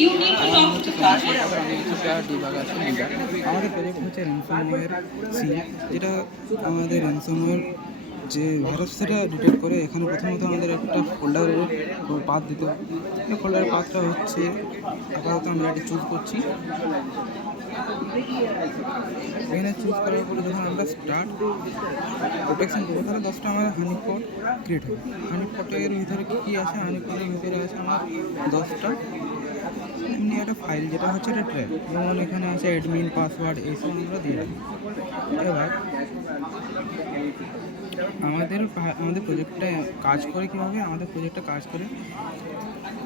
You need to talk to the person. আমি হচ্ছে debug আছে লিডার। আমাদের প্রজেক্ট হচ্ছে র্যানসমওয়্যার সিল, যেটা আমাদের র্যানসমওয়্যার যে ভাইরাস সেটা ডিটেক্ট করে। এখানে প্রথমত আমাদের একটা ফোল্ডারের পাথ দিতে হবে। এই ফোল্ডারের পাথটা হচ্ছে আপাতত আমরা এটা চুজ করছি। এখানে চুজ করার পরে যখন আমরা স্টার্ট প্রোটেকশন করবো, তাহলে 10টা আমার হানিপট ক্রিয়েট হবে। হানিপটের ভিতরে কী আছে? হানিপটের ভিতরে আছে আমার 10টা এমনি একটা ফাইল, যেটা হচ্ছে একটা ট্র্যাক। যেমন এখানে আছে অ্যাডমিন, পাসওয়ার্ড, এইসব আমরা দিয়ে রাখি। এবার আমাদের প্রজেক্টটা কাজ করে কীভাবে? আমাদের প্রজেক্টটা কাজ করে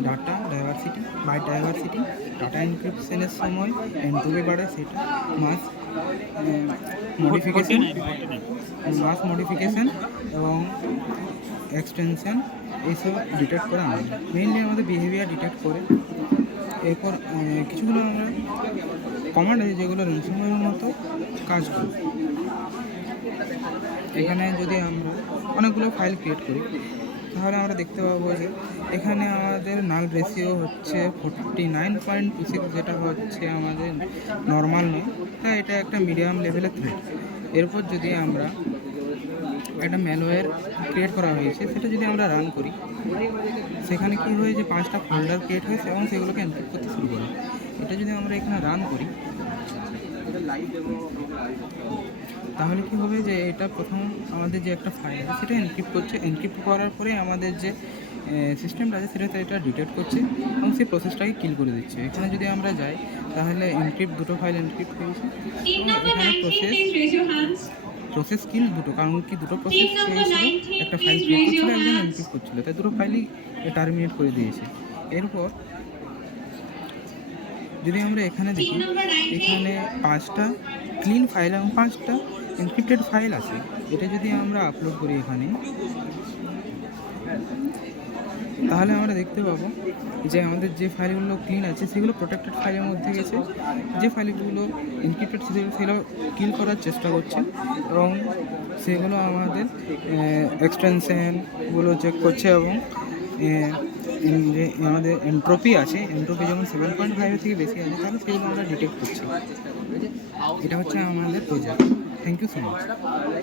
data diversity, by diversity, data এনক্রিপশনের সময় এনট্রপি বাড়ে, সেটা মাস মডিফিকেশান এবং এক্সটেনশন, এইসব ডিটেক্ট করে আমাদের মেইনলি আমাদের বিহেভিয়ার ডিটেক্ট করে। এরপর কিছুগুলো আমরা কমান্ড আছে যেগুলো র্যানসমওয়্যারের মতো কাজ করে। এখানে যদি আমরা অনেকগুলো ফাইল ক্রিয়েট করি, তাহলে আমরা দেখতে পাবো যে এখানে আমাদের নাল রেশিও হচ্ছে 49.26, যেটা হচ্ছে আমাদের নর্মাল নয়, তাই এটা একটা মিডিয়াম লেভেলের থ্রেট। এরপর যদি আমরা একটা ম্যালওয়্যার ক্রিয়েট করা হয়েছে, সেটা যদি আমরা রান করি, সেখানে কী হয়েছে? 5টা ফোল্ডার ক্রিয়েট হয়েছে এবং সেগুলোকে এনক্রিপ্ট করতে শুরু করি। এটা যদি আমরা এখানে রান করি, তাহলে কী হবে? যে এটা প্রথম আমাদের যে একটা ফাইল আছে সেটা এনক্রিপ্ট করছে। এনক্রিপ্ট করার পরে আমাদের যে সিস্টেমটা আছে সেটাতে এটা ডিটেক্ট করছে এবং সেই প্রসেসটাকে কিল করে দিচ্ছে। এখানে যদি আমরা যাই, তাহলে দুটো ফাইল এনক্রিপ্ট হয়েছে এবং এখানে প্রসেস কিল দুটো, কারণ কি দুটো প্রসেস হয়েছিল, একটা ফাইল ক্রিয়েট করছিল, একজন এনক্রিপ্ট করছিল, তাই দুটো ফাইলই টার্মিনেট করে দিয়েছে। এরপর যদি আমরা এখানে দেখি, এখানে 5টা ক্লিন ফাইল এবং 5টা এনক্রিপ্টেড ফাইল আছে। এটা যদি আমরা আপলোড করি এখানে, তাহলে আমরা দেখতে পাবো যে আমাদের যে ফাইলগুলো ক্লিন আছে সেগুলো প্রোটেক্টেড ফাইলের মধ্যে গেছে, যে ফাইলগুলো এনক্রিপ্টেড সেগুলো কিল করার চেষ্টা করছে এবং সেগুলো আমাদের এক্সটেনশনগুলো চেক করছে এবং যে আমাদের এন্ট্রপি আছে, এন্ট্রপি যেমন 7.5 থেকে বেশি আছে, তাহলে সেগুলো আমরা ডিটেক্ট করছি। এটা হচ্ছে আমাদের project. Thank you so much.